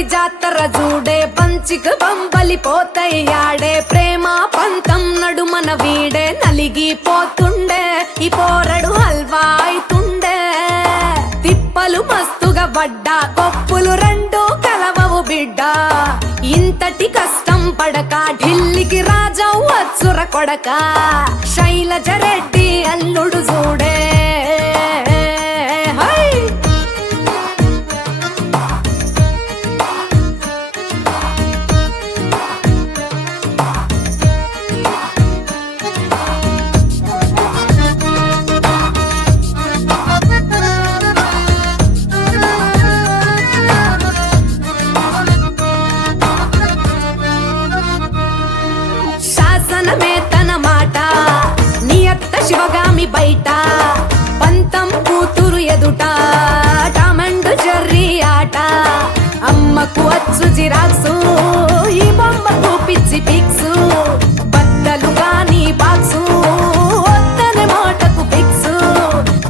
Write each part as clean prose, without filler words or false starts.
ఊరి జాతర చూడే పంచికి పంపలిపోతయ్యాడే ప్రేమ పంతం నడుమన వీడే నలిగిపోతుండే ఈ పోరడు హల్వా అయితుండే తిప్పలు మస్తుగా పడ్డా కొప్పులు రెండు కలవవు బిడ్డ ఇంతటి కష్టం పడక ఢిల్లీకి రాజావు అచ్చుర కొడక శైలజ రెడ్డి అల్లుడు చూడే శివగామి బయట పంతం కూతురు ఎదుట టామండు జర్రీ ఆట అమ్మకు అచ్చు జిరాక్సు ఈ బొమ్మకు పిచ్చి పిక్సు బద్దలు గాని బాక్సు వద్దనే మాటకు ఫిక్సు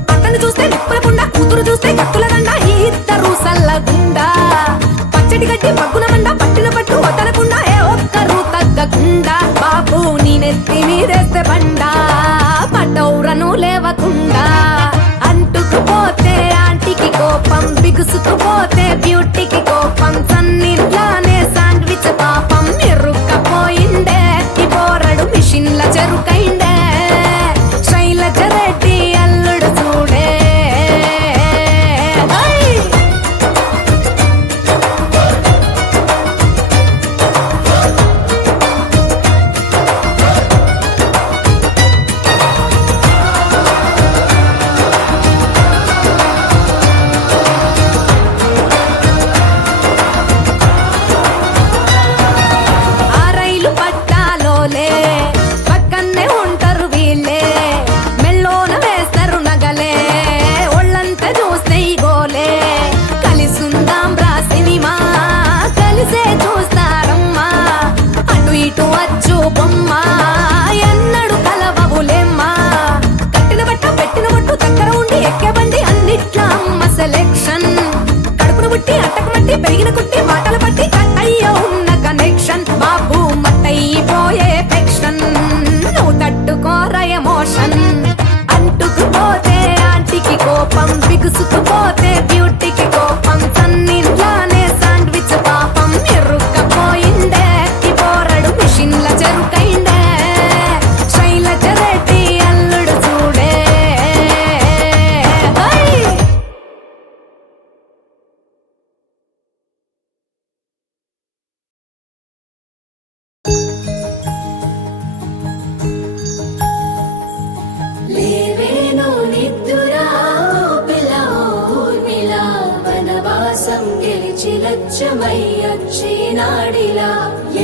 అతను చూస్తే నిప్పులకుండా కూతురు చూస్తే కత్తుల దండ ఈ ఇద్దరు సల్లగుండా పచ్చడి గడ్డి పగ్గున మండ పట్టిన పట్టు వదలకుండా ఏ ఒక్కరు తగ్గకుండా బాబు నేనెత్తి మీరేస్తే బండా పటౌరను లేవకుండా అంటుకుపోతే ఆంటీకి కోపం బిగుసుకుపోతే బ్యూటీకి కోపం సన్నిట్లానే శాండ్విచ్ పాపం ఇరుక్కపోయిండే ఈ పోరడు మిషన్ల చెరుకైండే శైలజ రెడ్డి అల్లుడు చూడే పెరిగిన కుట్టి మాటలు పట్టి అయ్యో ఉన్న కనెక్షన్ బాబు మట్టయిపోయే ఎఫెక్షన్ నువ్వు తట్టుకోర ఎమోషన్ అంటుకుపోతే ఆంటీకి కోపం బిగుసుకుపోతే బ్యూటీకి కోపం సన్నిట్లానే శాండ్విచ్ పాపం ఇరుక్కపోయిండే ఈ పోరడు మిషన్ల చెరుకైండే శైలజ రెడ్డి అల్లుడు చూడే లచ్చమయ్యొచ్చినాడిలా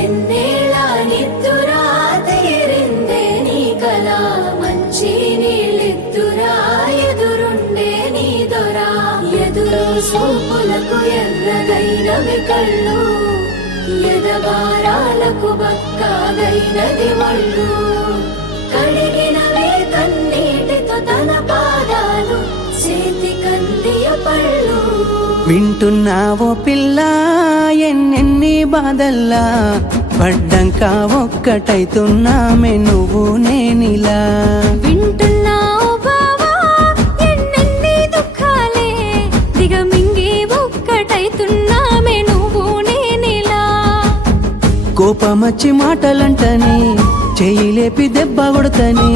ఎన్నేళ్ళ నిద్దురా తీరిందే నీ కల మంచి నీళ్ళిద్దురా ఎదురుండే నీ దొరా ఎదురు సూపులకు ఎర్రగైనవి కళ్ళు ఎదగారాలకు బక్కాగైనది మళ్ళు కడిగినవే కన్నీటితో తన పాదాలు చేతి కందియ పళ్ళు వింటున్నావో పిల్ల ఎన్నెన్ని బాధల్లా పడ్డంక ఒక్కటైతున్నామే నువ్వు నేనిలా వింటున్నావు బావా ఎన్నెన్ని దుఃఖాలే దిగమింగి ఒక్కటైతున్నామే నువ్వు నేనిలా కోపమచ్చి మాటలంటని చెయ్యి లేపి దెబ్బ కొడతని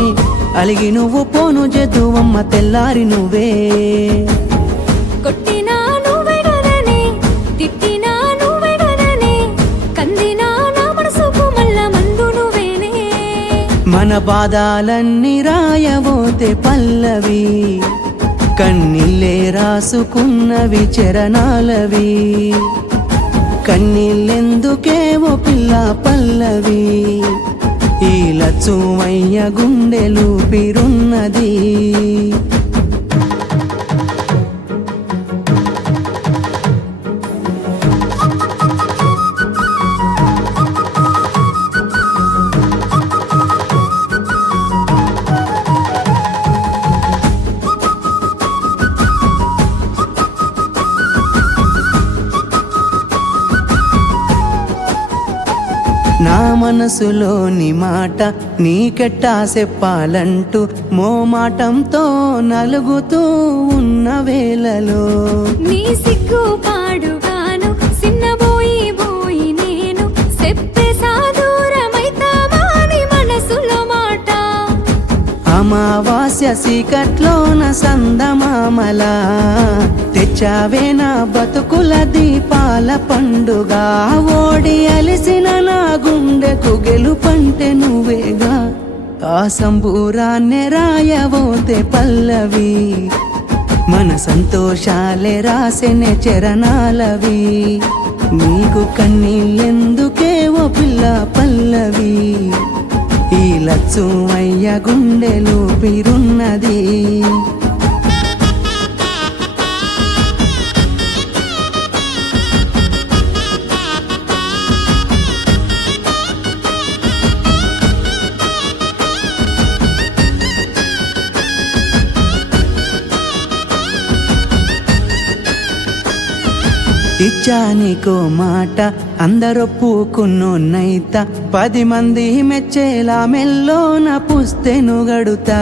అలిగి నువ్వు పోను జద్దువమ్మ తెల్లారి నువ్వే కొట్టినా నువ్వే గదనే తిట్టినా నువ్వే గదనే కందినా నా మనసుకు మల్ల మందు నువ్వేనే మన బాధాలన్నీ రాయబోతే పల్లవి కన్నీళ్ళే రాసుకున్నవి చరణాలవి కన్నీళ్ళెందుకేవో పిల్ల పల్లవి ఈ లచ్చుమయ్య గుండెలు పిరున్నది నా మనసులోని మాట నీకెట్టా చెప్పాలంటూ మోమాటంతో నలుగుతూ ఉన్న వేళలో నీ సిగ్గు పాడుగాను సిన్నబోయి బోయి నేను చెప్పేసా దూరమైతావాని మనసులో మాట అమావాస్య సీకట్లోన సందమామలా తెచ్చావే నా బతుకుల దీపాల పండుగ ఓడి అలిసిన నా గుండెకు గెలుపంటే నువ్వేగా ఆ సంబూరాన్నే రాయబోతే పల్లవి మన సంతోషాలే రాసెనే చరణాలవి నీకు కన్నీళ్ళెందుకే ఓ పిల్ల పల్లవి ఈ లచ్చుమయ్య గుండెలు పిరున్నది ఇచ్చానికో మాట అందరొప్పుకున్నోన్నైత 10 మంది మెచ్చేలా మెల్లోన పుస్తెను గడుతా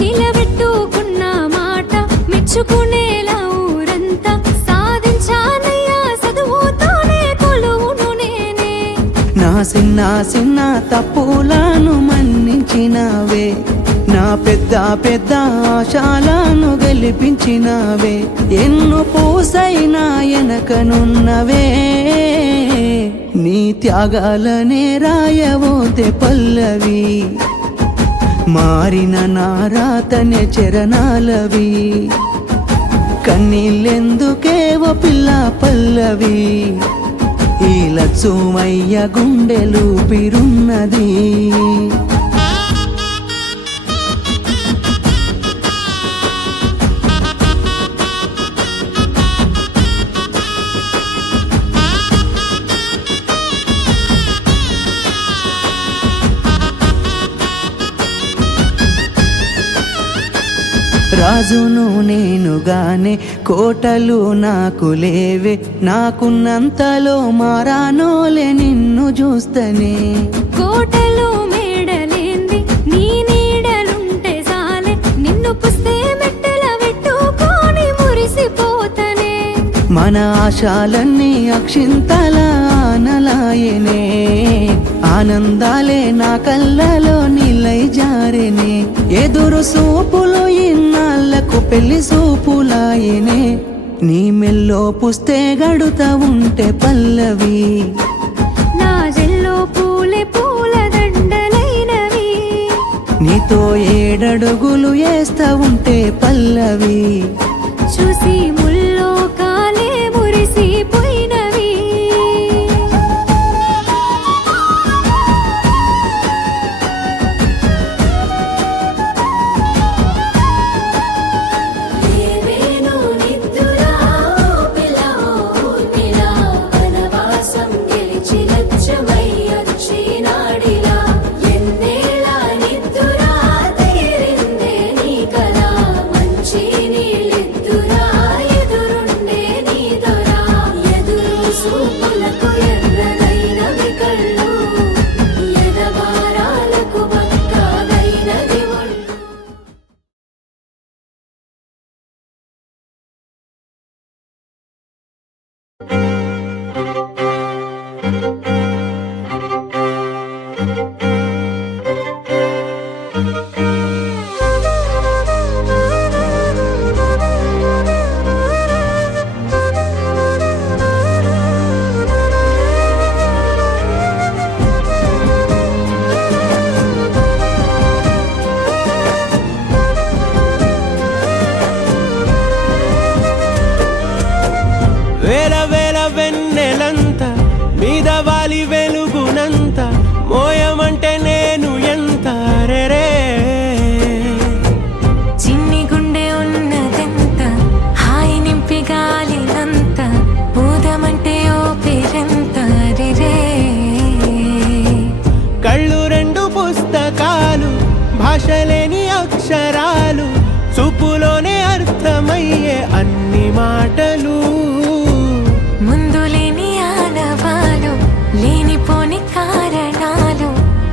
నిలబెట్టుకున్న మాట మెచ్చుకునేలా ఊరంతా సాధించానయ్యా చదువుతోనే కొలువును నేనే నా చిన్న చిన్న తప్పులను మన్నించినావే నా పెద్ద పెద్ద ఆశాలను గెలిపించినావే ఎన్ను పూసైనా ఎనకనున్నవే నీ త్యాగాలనే రాయబోతే పల్లవి మారిన నా రాతనే చరణాలవి కన్నీళ్ళెందుకే ఓ పిల్ల పల్లవి ఈ లచ్చుమయ్య గుండెలు పిరున్నది రాజును నేనుగానే కోటలు నాకు లేవే నాకున్నంతలో మారానోలే నిన్ను చూస్తనే కోటలు మేడలేంది నీ నీడలుంటే సాలే నిన్ను పుస్తే మెట్టెల పెట్టుకొని మురిసిపోతనే మన ఆశాలన్నీ అక్షింతల ఆనలాయనే ఆనందాలే నా కళ్ళలో నిలై జారెనే ఎదురు సూపులు ఇన్నాళ్లకు పెళ్లి సూపులాయనే నీ మెల్లో పుస్తే గడుతా ఉంటే పల్లవి నా జల్లో పూలే పూల దండలైనవి నీతో 7 అడుగులు వేస్తా ఉంటే పల్లవి చూసి ముల్లో కాలే మురిసిపోయినవి వేల వేల వెన్నెలంత మీద వాలి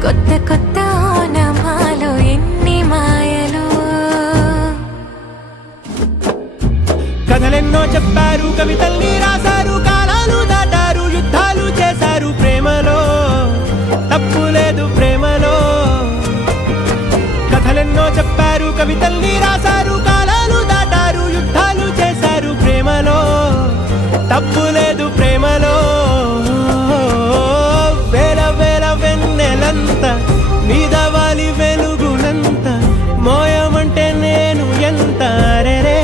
కొత్త కొత్త ఓనమాలు ఎన్ని మాయలు. కథలెన్నో చెప్పారు, కవితల్ని రాశారు, కాలాలు దాటారు, యుద్ధాలు చేశారు ప్రేమలో, తప్పు లేదు ప్రేమలో. కథలెన్నో చెప్పారు, కవితల్ని రాశారు, కాలాలు దాటారు, యుద్ధాలు చేశారు ప్రేమలో, తప్పు లేదు ప్రేమలో. వేల వేల వెన్నెలంత మీదవాలి వెలుగునంత, మోయమంటే నేను ఎంత రే.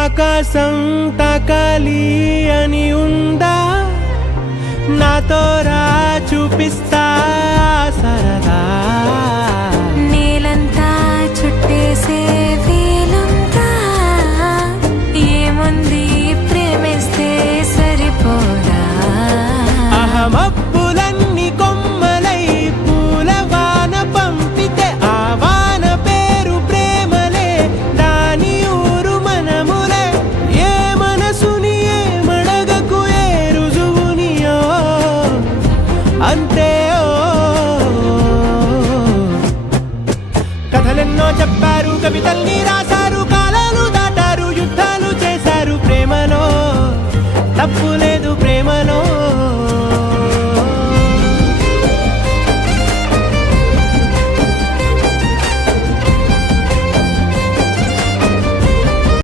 ఆకాశం తాకాలి అని ఉందా, నాతో రా చూపిస్తా సరదా. నేలంతా చుట్టేసే వేలంతా, ఏముంది ప్రేమిస్తే సరిపోదా. అహమప్పులన్నీ కొమ్మలై పూలవాన పంపితే, ఆ వాన పేరు ప్రేమలే, దాని ఊరు మనములే. ఏ మనసుని ఏ మడగకు, ఏ రుజువునియో అంతే. కథలెన్నో చెప్పారు, కవితల్ని రాశారు, కాలాలు దాటారు, యుద్ధాలు చేశారు ప్రేమలో, తప్పు లేదు ప్రేమలో.